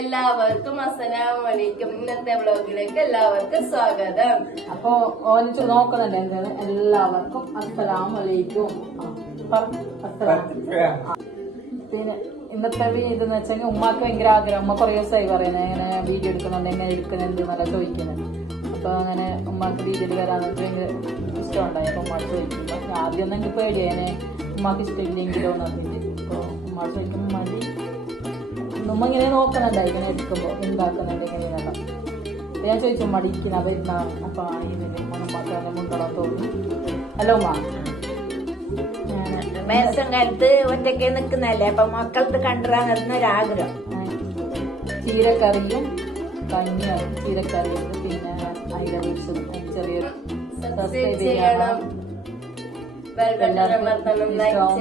എല്ലാവർക്കും അസ്സലാമു അലൈക്കും. ഇന്നത്തെ വ്ളോഗിലേക്ക് എല്ലാവർക്കും സ്വാഗതം. അപ്പൊ ഓനിച്ച് നോക്കുന്നുണ്ട് എന്താണ് എല്ലാവർക്കും അസ്സലാമു അലൈക്കും. പിന്നെ ഇന്നത്തെ ഇതെന്ന് വെച്ചെങ്കിൽ ഉമ്മാക്ക് ഭയങ്കര ആഗ്രഹം. ഉമ്മ കുറേ ദിവസമായി പറയുന്നത് എങ്ങനെ വീഡിയോ എടുക്കുന്നുണ്ട്, എങ്ങനെ എടുക്കുന്നുണ്ട് എന്നല്ല ചോദിക്കുന്നത്. അപ്പൊ അങ്ങനെ ഉമ്മാക്ക് വീഡിയോയിൽ വരാന്ന് വെച്ചാൽ ഭയങ്കര ഇഷ്ടമുണ്ടായി. അപ്പൊ ഉമ്മ ചോദിക്കുമ്പോ ആദ്യം ഒന്നും എനിക്ക് പേടിയേനെ ഉമ്മാക്ക് ഇഷ്ടമില്ലെങ്കിലോ എന്നറിഞ്ഞിട്ട്. അപ്പൊ ഉമ്മ ചോദിക്കുമ്പോൾ മതി ഉമ്മ ഇങ്ങനെ നോക്കുന്നുണ്ടായി ഇങ്ങനെ എടുക്കുമ്പോ ഉണ്ടാക്കുന്നുണ്ട് ഇങ്ങനെയല്ല. ഞാൻ ചോദിച്ചു മടിക്കുന്ന വരുന്ന അപ്പൊ ഇതിന് ഉമ്മക്ക് തന്നെ മുണ്ടോളം തോന്നി. ഹലോ ഉമ്മ, വയസ്സും കാലത്ത് ഒറ്റയ്ക്ക് നിൽക്കുന്നല്ലേ, അപ്പൊ മക്കൾക്ക് കണ്ടുവരാന്നൊരാഗ്രഹം. ചീരക്കറിയും കഞ്ഞിയും ചീരക്കറിയും പിന്നെ അയില പൊരിച്ചതും ചെറിയൊരു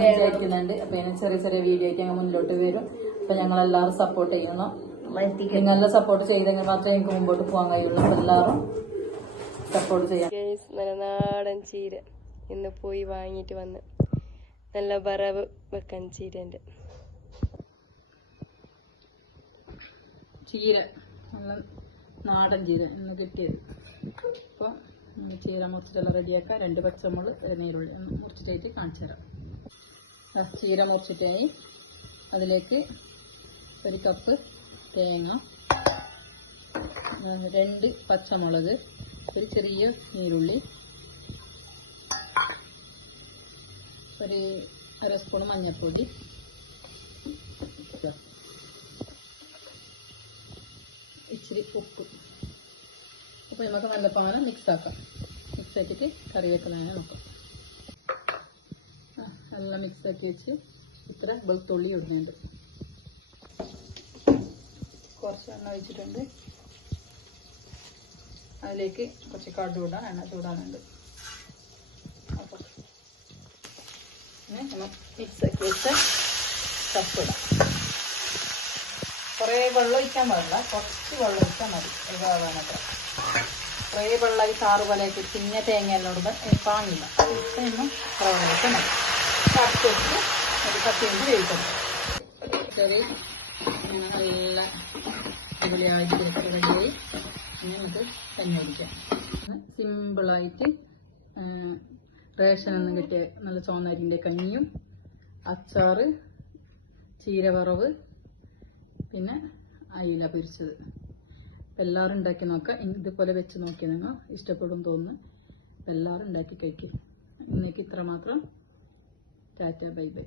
വിചാരിക്കുന്നുണ്ട്. അപ്പൊ ഇതിന് ചെറിയ ചെറിയ വീഡിയോ ആയിട്ട് ഞങ്ങൾ മുന്നോട്ട് വരും. അപ്പൊ ഞങ്ങൾ എല്ലാവരും സപ്പോർട്ട് ചെയ്യണം. നിങ്ങളുടെ സപ്പോർട്ട് ചെയ്തെങ്കിൽ മാത്രമേ എനിക്ക് മുമ്പോട്ട് പോകാൻ കഴിയുള്ളൂ. അപ്പൊ എല്ലാവരും സപ്പോർട്ട് ചെയ്യാം. നല്ല നാടൻ ചീര ഇന്ന് പോയി വാങ്ങിയിട്ട് വന്ന് നല്ല വറവ് വെക്കാൻ ചീരന്റെ ചീര നല്ല നാടൻ ചീര ഇന്ന് കിട്ടിയത്. അപ്പൊ ചീര മുറിച്ചിട്ടെല്ലാം റെഡിയാക്കാം. 2 പച്ചമുളക് നീരുള്ളി മുറിച്ചിട്ടായിട്ട് കാണിച്ചു തരാം. ചീര മുറിച്ചിട്ടായി അതിലേക്ക് 1 കപ്പ് തേങ്ങ, 2 പച്ചമുളക്, ഒരു ചെറിയ നീരുള്ളി, 1 അര സ്പൂൺ മഞ്ഞൾപ്പൊടി, ഇച്ചിരി ഉപ്പ്. അപ്പോൾ നമുക്ക് നല്ല പാനം മിക്സ് ആക്കാം. മിക്സ് ആക്കിയിട്ട് കറി വെക്കുന്നതിനെ നോക്കാം. നല്ല മിക്സ് ആക്കി വെച്ച് ഇത്ര വെളുത്തുള്ളി ഇടുന്നുണ്ട്. കുറച്ച് എണ്ണ ഒഴിച്ചിട്ടുണ്ട്. അതിലേക്ക് കുറച്ച് കടുക് ഇടാൻ എണ്ണ ചൂടാനുണ്ട്. അപ്പോൾ മിക്സ് ആക്കി വെച്ച് ചപ്പിടാം. കുറേ വെള്ളം ഒഴിക്കാൻ പാടില്ല, കുറച്ച് വെള്ളം ഒഴിച്ചാൽ മതി. വേവാനത്ര കുറേ വെള്ളമായി സാറ് പോലെയൊക്കെ പിന്നെ തേങ്ങ എല്ലാം ഇടുമ്പോൾ പാങ്ങില്ല. ഇപ്പം കുറേ വെള്ളം ഒഴിച്ചാൽ മതി. കത്തി വെച്ച് ഒരു 10 മിനിറ്റ് വേവിക്കണം. ശരി, നല്ല അടിപൊളിയായിട്ട് റെഡിയായി. ഇനി നമുക്ക് കഞ്ഞി കുടിക്കാം. സിമ്പിളായിട്ട് റേഷനിൽ നിന്ന് കിട്ടിയ നല്ല ചോന്നരിൻ്റെ കഞ്ഞിയും അച്ചാറ്, ചീരവറവ്, പിന്നെ അയില പൊരിച്ചത്. അപ്പം എല്ലാവരും ഉണ്ടാക്കി നോക്കാം. ഇതുപോലെ വെച്ച് നോക്കിയാൽ നിങ്ങൾ ഇഷ്ടപ്പെടും തോന്നുന്നു. അപ്പം എല്ലാവരും ഉണ്ടാക്കി കഴിക്കും. ഇന്നേക്ക് ഇത്ര മാത്രം. Tata, bye bye.